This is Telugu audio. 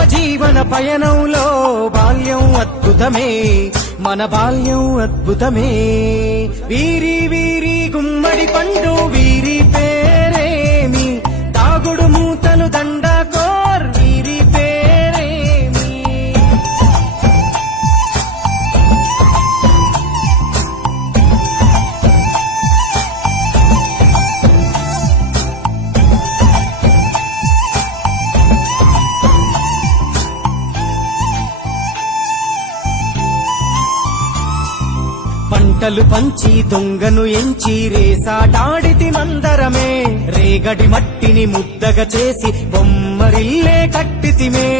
జీవన పయనంలో బాల్యం అద్భుతమే, మన బాల్యం అద్భుతమే. వీరి వీరి గుమ్మడి పండు వీరి పేరేమి, తాగుడు మూతలు దండకోర్ వీరి పేరేమి. పంటలు పంచి దొంగను ఎంచి రేసాడాడితి మందరమే, రేగడి మట్టిని ముద్దగా చేసి బొమ్మరిల్లే కట్టితిమే.